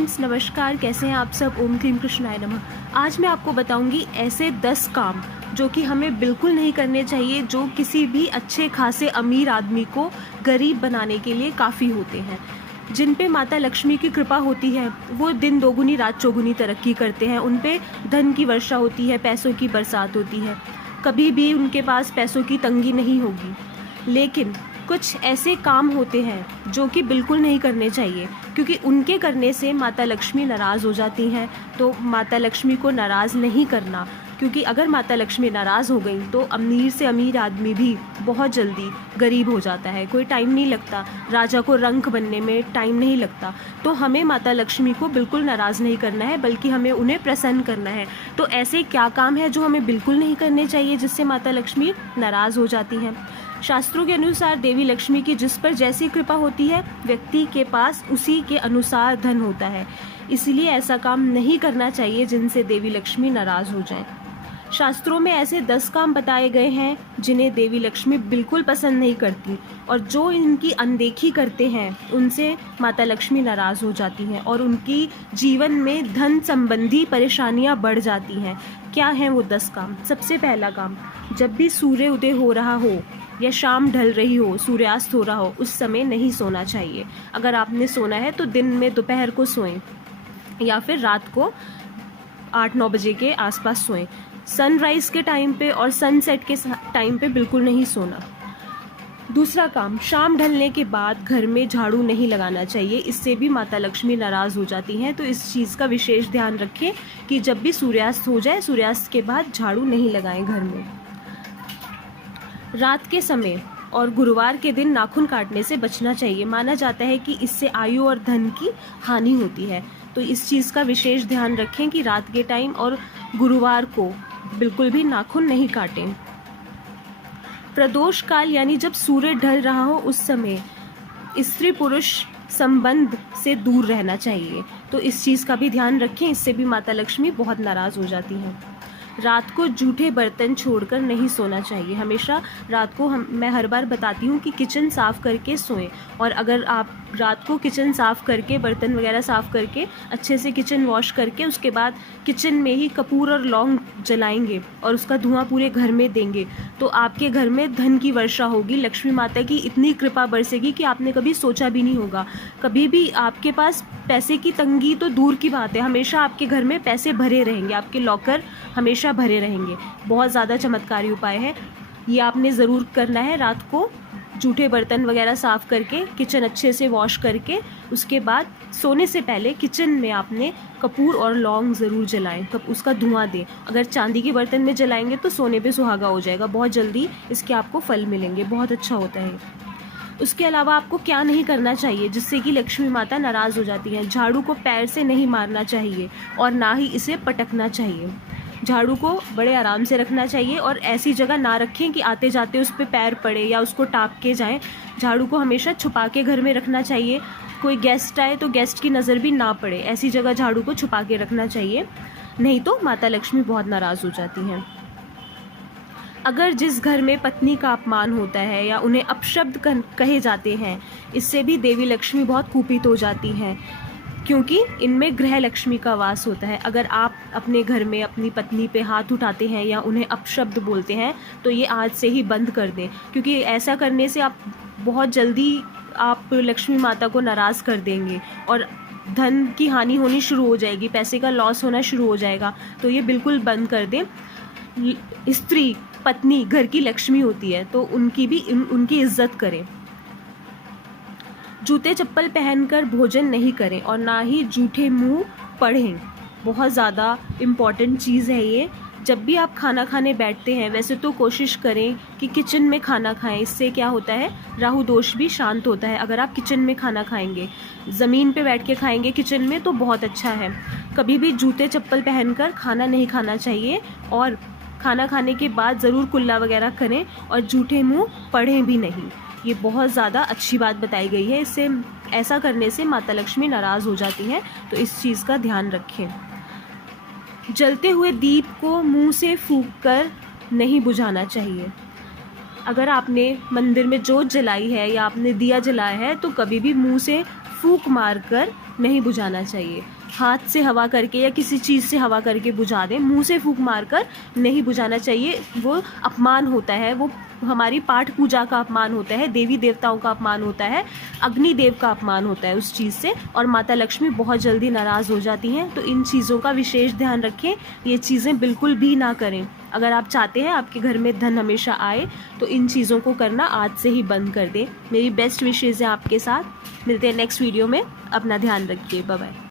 Friends, नमस्कार। कैसे हैं आप सब? ओम क्लीम कृष्णाय नमः। आज मैं आपको बताऊंगी ऐसे 10 काम जो कि हमें बिल्कुल नहीं करने चाहिए, जो किसी भी अच्छे खासे अमीर आदमी को गरीब बनाने के लिए काफ़ी होते हैं। जिन पे माता लक्ष्मी की कृपा होती है वो दिन दोगुनी रात चौगुनी तरक्की करते हैं। उन पे धन की वर्षा होती है, पैसों की बरसात होती है, कभी भी उनके पास पैसों की तंगी नहीं होगी। लेकिन कुछ ऐसे काम होते हैं जो कि बिल्कुल नहीं करने चाहिए, क्योंकि उनके करने से माता लक्ष्मी नाराज़ हो जाती हैं। तो माता लक्ष्मी को नाराज़ नहीं करना, क्योंकि अगर माता लक्ष्मी नाराज़ हो गई तो अमीर से अमीर आदमी भी बहुत जल्दी गरीब हो जाता है। कोई टाइम नहीं लगता, राजा को रंक बनने में टाइम नहीं लगता। तो हमें माता लक्ष्मी को बिल्कुल नाराज़ नहीं करना है, बल्कि हमें उन्हें प्रसन्न करना है। तो ऐसे क्या काम है जो हमें बिल्कुल नहीं करने चाहिए जिससे माता लक्ष्मी नाराज़ हो जाती हैं? शास्त्रों के अनुसार देवी लक्ष्मी की जिस पर जैसी कृपा होती है, व्यक्ति के पास उसी के अनुसार धन होता है। इसलिए ऐसा काम नहीं करना चाहिए जिनसे देवी लक्ष्मी नाराज़ हो जाए। शास्त्रों में ऐसे 10 काम बताए गए हैं जिन्हें देवी लक्ष्मी बिल्कुल पसंद नहीं करती, और जो इनकी अनदेखी करते हैं उनसे माता लक्ष्मी नाराज़ हो जाती हैं और उनकी जीवन में धन संबंधी परेशानियां बढ़ जाती हैं। क्या हैं वो 10 काम? सबसे पहला काम, जब भी सूर्य उदय हो रहा हो या शाम ढल रही हो, सूर्यास्त हो रहा हो, उस समय नहीं सोना चाहिए। अगर आपने सोना है तो दिन में दोपहर को सोएं या फिर रात को 8-9 बजे के आसपास सोएं। सनराइज के टाइम पे और सनसेट के टाइम पे बिल्कुल नहीं सोना। दूसरा काम, शाम ढलने के बाद घर में झाड़ू नहीं लगाना चाहिए, इससे भी माता लक्ष्मी नाराज़ हो जाती हैं। तो इस चीज़ का विशेष ध्यान रखें कि जब भी सूर्यास्त हो जाए, सूर्यास्त के बाद झाड़ू नहीं लगाएं घर में। रात के समय और गुरुवार के दिन नाखून काटने से बचना चाहिए। माना जाता है कि इससे आयु और धन की हानि होती है। तो इस चीज़ का विशेष ध्यान रखें कि रात के टाइम और गुरुवार को बिल्कुल भी नाखून नहीं काटें। प्रदोष काल यानी जब सूर्य ढल रहा हो, उस समय स्त्री पुरुष संबंध से दूर रहना चाहिए। तो इस चीज़ का भी ध्यान रखें, इससे भी माता लक्ष्मी बहुत नाराज़ हो जाती हैं। रात को जूठे बर्तन छोड़कर नहीं सोना चाहिए। हमेशा रात को मैं हर बार बताती हूँ कि किचन साफ़ करके सोएं, और अगर आप रात को किचन साफ़ करके, बर्तन वगैरह साफ़ करके, अच्छे से किचन वॉश करके, उसके बाद किचन में ही कपूर और लौंग जलाएंगे और उसका धुआं पूरे घर में देंगे, तो आपके घर में धन की वर्षा होगी। लक्ष्मी माता की इतनी कृपा बरसेगी कि आपने कभी सोचा भी नहीं होगा। कभी भी आपके पास पैसे की तंगी तो दूर की बात है, हमेशा आपके घर में पैसे भरे रहेंगे, आपके लॉकर हमेशा भरे रहेंगे। बहुत ज़्यादा चमत्कारी उपाय है, ये आपने ज़रूर करना है। रात को जूठे बर्तन वगैरह साफ़ करके, किचन अच्छे से वॉश करके, उसके बाद सोने से पहले किचन में आपने कपूर और लौंग ज़रूर जलाएं, उसका धुआं दें। अगर चांदी के बर्तन में जलाएंगे तो सोने पे सुहागा हो जाएगा, बहुत जल्दी इसके आपको फल मिलेंगे, बहुत अच्छा होता है। उसके अलावा आपको क्या नहीं करना चाहिए जिससे कि लक्ष्मी माता नाराज़ हो जाती हैं? झाड़ू को पैर से नहीं मारना चाहिए और ना ही इसे पटकना चाहिए। झाड़ू को बड़े आराम से रखना चाहिए और ऐसी जगह ना रखें कि आते जाते उस पर पैर पड़े या उसको टाप के जाएं। झाड़ू को हमेशा छुपा के घर में रखना चाहिए। कोई गेस्ट आए तो गेस्ट की नज़र भी ना पड़े, ऐसी जगह झाड़ू को छुपा के रखना चाहिए, नहीं तो माता लक्ष्मी बहुत नाराज़ हो जाती हैं। अगर जिस घर में पत्नी का अपमान होता है या उन्हें अपशब्द कहे जाते हैं, इससे भी देवी लक्ष्मी बहुत कुपित हो जाती हैं, क्योंकि इनमें गृह लक्ष्मी का वास होता है। अगर आप अपने घर में अपनी पत्नी पे हाथ उठाते हैं या उन्हें अपशब्द बोलते हैं तो ये आज से ही बंद कर दें, क्योंकि ऐसा करने से आप बहुत जल्दी आप लक्ष्मी माता को नाराज़ कर देंगे और धन की हानि होनी शुरू हो जाएगी, पैसे का लॉस होना शुरू हो जाएगा। तो ये बिल्कुल बंद कर दें। स्त्री, पत्नी घर की लक्ष्मी होती है, तो उनकी इज्जत करें। जूते चप्पल पहनकर भोजन नहीं करें और ना ही जूठे मुंह पढ़ें। बहुत ज़्यादा इम्पॉर्टेंट चीज़ है ये। जब भी आप खाना खाने बैठते हैं, वैसे तो कोशिश करें कि किचन में खाना खाएं। इससे क्या होता है, राहु दोष भी शांत होता है। अगर आप किचन में खाना खाएंगे, ज़मीन पे बैठ के खाएंगे किचन में, तो बहुत अच्छा है। कभी भी जूते चप्पल पहनकर खाना नहीं खाना चाहिए, और खाना खाने के बाद ज़रूर कुल्ला वगैरह करें और जूठे मुँह पढ़ें भी नहीं। ये बहुत ज़्यादा अच्छी बात बताई गई है। इससे ऐसा करने से माता लक्ष्मी नाराज़ हो जाती हैं, तो इस चीज़ का ध्यान रखें। जलते हुए दीप को मुंह से फूंक कर नहीं बुझाना चाहिए। अगर आपने मंदिर में जोत जलाई है या आपने दिया जलाया है तो कभी भी मुंह से फूंक मारकर नहीं बुझाना चाहिए। हाथ से हवा करके या किसी चीज़ से हवा करके बुझा दें, मुंह से फूंक मारकर नहीं बुझाना चाहिए। वो अपमान होता है, वो हमारी पाठ पूजा का अपमान होता है, देवी देवताओं का अपमान होता है, अग्निदेव का अपमान होता है उस चीज़ से, और माता लक्ष्मी बहुत जल्दी नाराज़ हो जाती हैं। तो इन चीज़ों का विशेष ध्यान रखें, ये चीज़ें बिल्कुल भी ना करें। अगर आप चाहते हैं आपके घर में धन हमेशा आए तो इन चीज़ों को करना आज से ही बंद कर दें। मेरी बेस्ट विशेज़ हैं आपके साथ। मिलते हैं नेक्स्ट वीडियो में। अपना ध्यान रखिए। Bye bye.